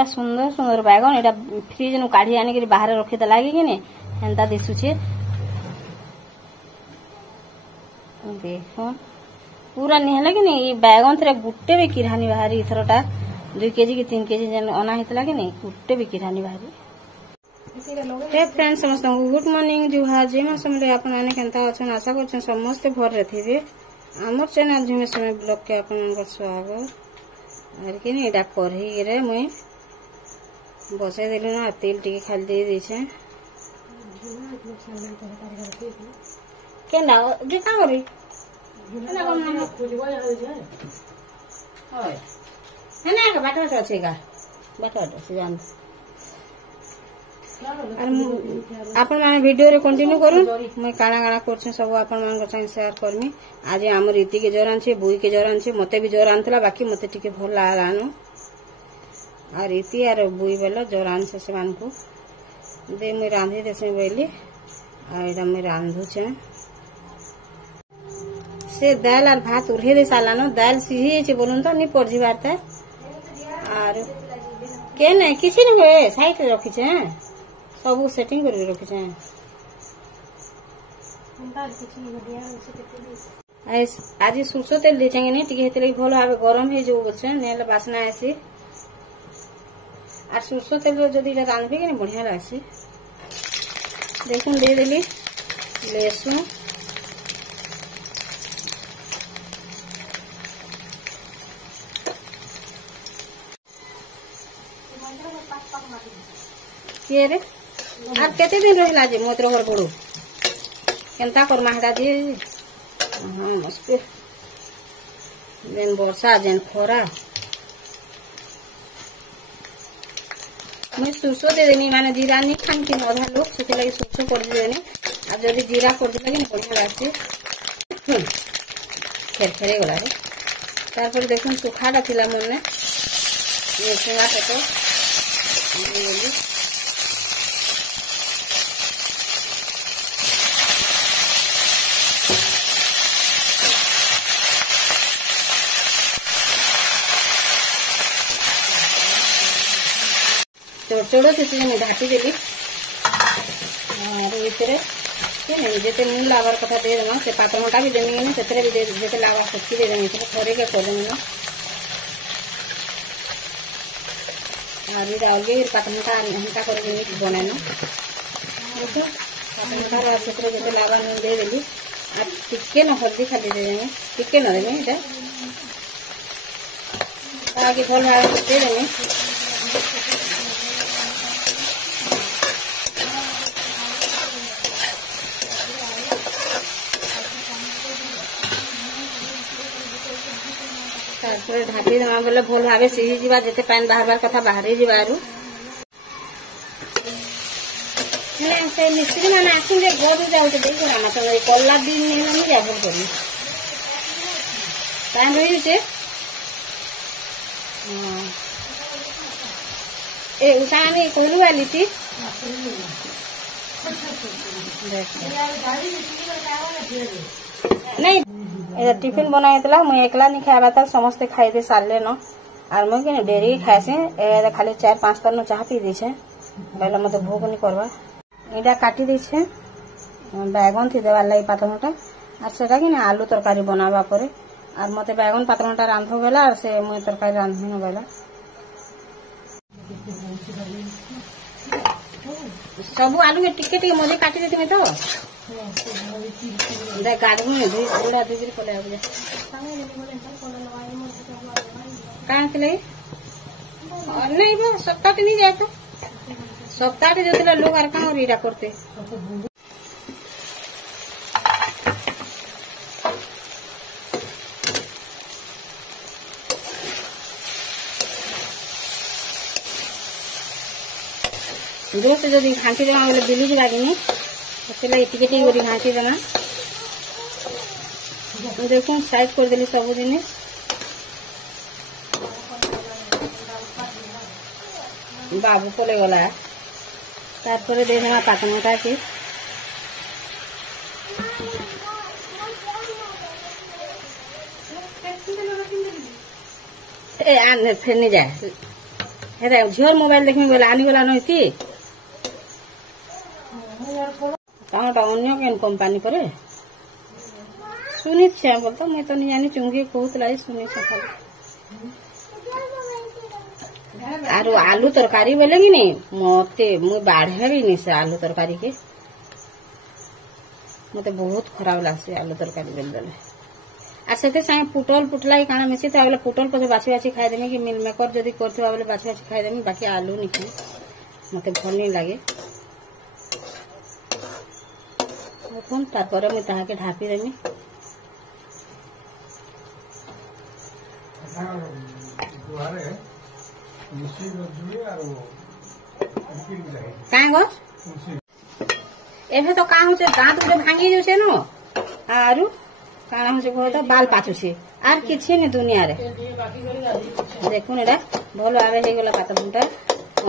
पूरा सुंदर सुंदर बैगन एटा फ्रिज नु काढ़ी आनी के बाहर रखी दे लागी कि ने हेंता दिसुचे देखो पूरा निहला कि नहीं बैगन थे गुटे भी किरानी बाहरी इथरटा 2 केजी की 3 केजी जन अना हितला कि नहीं गुटे भी किरानी बाहरी। हे फ्रेंड्स समस्त गुड मॉर्निंग जुहार जे समले आपन माने केनता अछन आशा करछन समस्त भर रथिबे हमर चैनल जुमे समय ब्लॉग के आपन को स्वागत और कि नहीं एटा करही रे मुई बसे देलु ना तेल टिके खाली दे दै छै केना जे का करी केना कोन हम खोजबो हो जाय होय हेना के बाटो छै का बाटो से जान आपण माने वीडियो रे कंटिन्यू करू मैं काना काना करछ सब आपण मान को शेयर करमी आज हमर रीति के जरान छे बुई के जरान छे मते भी जरान थला बाकी मते टिके भल लागानो आ रीति आर बुई बेला जरान से मान को दे मैं रांधी देसे बेली आ एटा मैं रांधु छे से दाल और भात उड़े दे सालानो दाल सीही छे बोलुन तो नि पड़ जिबारता और के नै किछि नै होए साइड रे रखि छे सब सेटिंग कर रखि छे आज सरसों तेल दे छेंगे नहीं टिके हेतले भलो भाबे गरम हे जो बचे नेले बासना आसी आ सरसों तेल जदी रांधबे के बढ़िया लागसी देखुन दे देली लहसुन ये रे আর কেতে দিন রহিলা যে মোত্র ঘর পড়ু কেনতা করমা হেডা দি মুশকিল দিন বর্ষা যেন খরা मैं सरसों दे देनी माने जीरा नहीं खान की अधा लोग से लगे सरसों कर देनी आ जदी जीरा कर देला कि बढ़िया लागसे खेर खेरे गला रे तारपर देखुन सुखाटा थिला मन ने ये सुखाटा तो चोड़ो से ढाटी देली और इतरे जेते नील लावर कथा दे देना से पात्र मोटा भी देनी ना सेतरे भी दे जेते लावा सच्ची दे देनी से थोड़े के कर देना और इरा अलगे पात्र मोटा हंता कर देनी बनाना देखो पात्र मोटा रा सेतरे जेते लावा न दे देली आ टिके न हल्दी खाली दे देनी टिके न देनी एटा आगे भल भाग दे देनी ढाटी देवा बोले भल भाव सीही जीवा जेते पानी बाहर कथा बाहर जीवारू से मिस्त्री मैंने आसिन जे गोद जाउते देखो ना तो कल्ला दिन नहीं जा भल करी टाइम रही छे ए उसानी कोलू वाली थी नहीं ए टिफिन बनाइतला मैं एकला नहीं खाबा त समस्त खाइ दे साले न आर मैं के डेरी खाइसे ए खाली 4-5 तन चाह पी दी छे बेला मते भूख नहीं करबा एटा काटी दी छे बैगन थी देवार लाई पातमटा आर सेटा कि आलू तरकारी बनाबा परे आर मते बैगन पातमटा रांधो बेला आर से मैं तरकारी रांधि न बेला सब आलू के टिके टिके मजे काटी देती मैं तो दे गाड़ी में थोड़ा दूर पड़े अब कहां से ले और नहीं बा सप्ताह के नहीं जाए तो सप्ताह के जो लोग आर कहां रीडा करते दोस्त जदि घाटी देना बोले बिलुज लागनी से टिके घाटी देना देखो साइज कर देली सब जिनिस बाबू पले गला तारपरे दे देना पातमटा के ए आने फिर नहीं जाए हे झीर मोबाइल देखी बोले आनीगला नही कामटा अन्य केन कंपानी पर सुनी बोल तो मुझे तो नहीं जानी चुंगी कहूला सुनी आरु आलू तरकारी बोले कि नहीं मते मुझे बाढ़े भी नहीं से आलू तरकारी के मते बहुत खराब लगसे आलू तरकारी बेल देले आ से सागे पुटल पुटला ही काना मिसी था पुटल पचे बाछी बाछी खाई देमी कि मिल मेकर जदी करथबा बोले बाछी बाछी खाई देमी बाकी आलू नहीं खाई मते भल नहीं लागे देखुन तारपरे मुझे ताहाके ढापी देमी काहे एभे तो का होचे दांत गुटे भांगी जाउछे न आरु काना होचे कह तो बाल पाछुछे आर किछि नि दुनिया रे देखुन एडा भलो आबे हे गेला पात फुंटा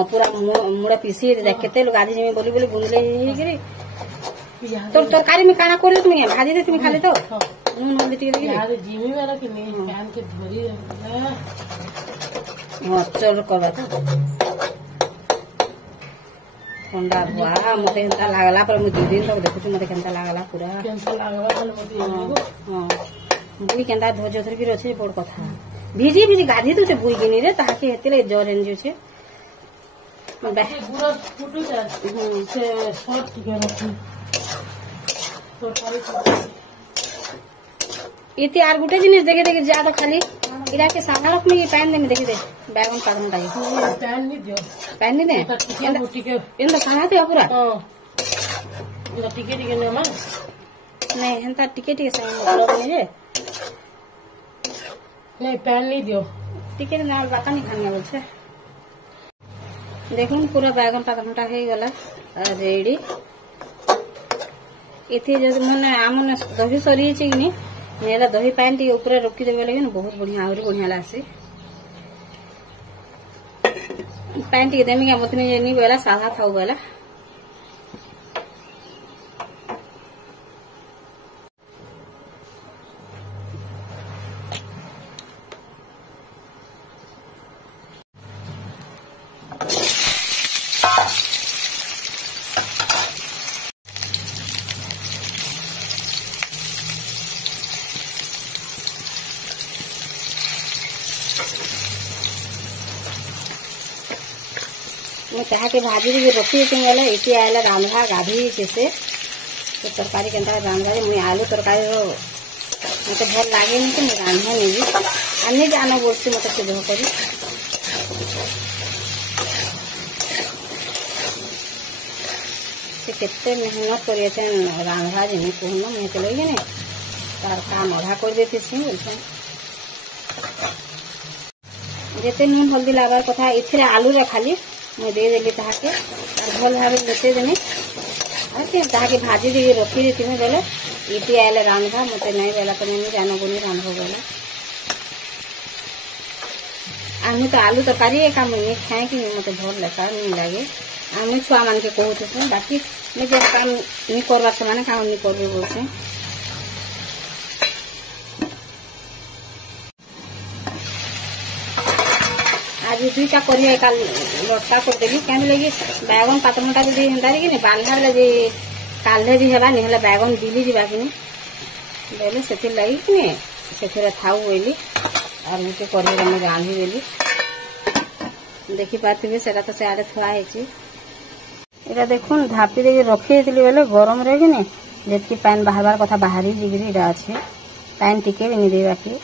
पूरा मुड़ा पीसी दे केते लोग आदि जमी बोली बोली गुंदले हे गिरी तो तरकारी में काना करले तुम भाजी दे तुम खाली तो नून हल्दी टिके दे यार जिमी वाला कि नहीं कान के धरी हां चल करबा तो ठंडा हुआ मते केनता लागला पर मुझे दिन तक देखु मते केनता लागला पूरा केनता लागला मते हां बुई केनता धोजो थर की रछे बड़ कथा भिजी भिजी गाधी तो से बुई गिनी रे ताके हेतले जर एन जो छे बाकी गुरा फुटू जा से शॉर्ट टिके रखी इति आर गुटे जिनिस देखे देखे जा तो खाली इरा के सामना लक्ष्मी की पैन देमी देखि दे बैगन काटन ताई पैन नहीं दियो पैन नहीं दे टिके इन तो खाना थे पूरा हां इरा टिके टिके न मा नहीं हंता टिके टिके साइन मतलब नहीं रे नहीं पैन नहीं दियो टिके ना बात नहीं खानी बोल छे देखुन पूरा बैगन पाता हे गला रेडी इथे जब मैंने आमने दही सरी कि नहीं नेला दही पानी टी ऊपर रखी देवे लगे बहुत बढ़िया आहुरी बढ़िया लागसे पानी टी देमी क्या मत नहीं बेला साधा खाऊ बेला मैं कहा के भाजी भी रखी गला इति आयला रांधा गाधी जैसे तो तरकारी केनता रांधा मुझे आलू तरकारी मत भल लगे नहीं तो मैं रांधा नहीं अन्य जाना बोलते मत सिद्ध करी केते मेहनत कर रांधा जिन कहून मुझे तो लगे नहीं तार काम अधा कर देती बोलते जिते नून हल्दी लगार कथा इथे आलू रे खाली मुझे दे देली ताके और भल भाव लेते देनी ताके भाजी दे रखी देती मैं बोले इति आयले रांधा मत नहीं बेला तो नहीं जान बोली रांधा बोले आम तो आलू तरकारी काम नहीं खाए कि मत भल लगा नहीं लगे आम छुआ मान के कहते बाकी मैं जब काम नहीं करवा से माने काम नहीं कर बोलते आज दुईटा करिया का लटका कर देली केन लगी बैगन पातमटा जदी हेंदा कि नहीं बांधार लगे काल्हे जी हेबा नहीं बैगन दिली जीवा कि बोले से लगी कि नहीं से थाऊ बोली और मुझे करिया में रांधी देली देखी पार्थे से तो सियाड़े थुआ है देखुन ढापी दे रखी बोले गरम रहे कि नहीं जेतकी पानी बाहर कथा बाहरी जिगरी अच्छे पानी टिके भी नहीं देवा कि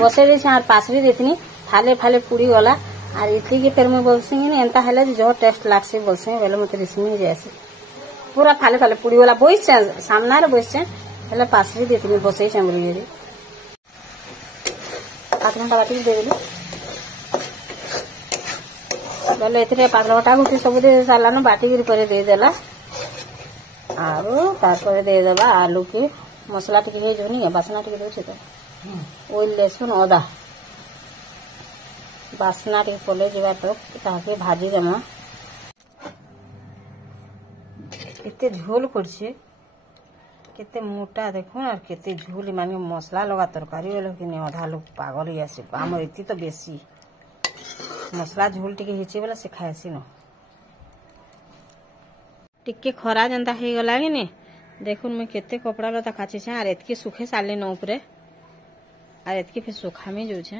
बसे और पासरी देती फाले फाले पुड़ी गला और इतनी की फिर मुझे बोलसी एंता है जो टेस्ट लागसे बोलसे बोले मत रिश्मी जैसे पूरा फाले फाले पुड़ी गला बस सामना रे बस पासरी देती बसई बोली 5 घंटा बाटी देदेली बोले ए पातलटा गुटी सब दे सारान बाटिकी देदेला आर देदेबा आलू की मसला टी हो बासना टी दे तो ओल लसुन अदा बासना टी पले जा तक भाजी देमा केते झोल करछे केते मोटा देखो और केते झोल माने मसला लगा तरकारी वाला कि अधा लोग पागल ही आसे आम एति तो बेसी मसला झोल टिके हिचे बोला से खाएसी न टिके खरा जनता हो गला कि नहीं देखुन मैं केते कपड़ा लता काची छे आर एतकी सुखे साले न ऊपरे आर एतकी फिर सुखा में जो छे।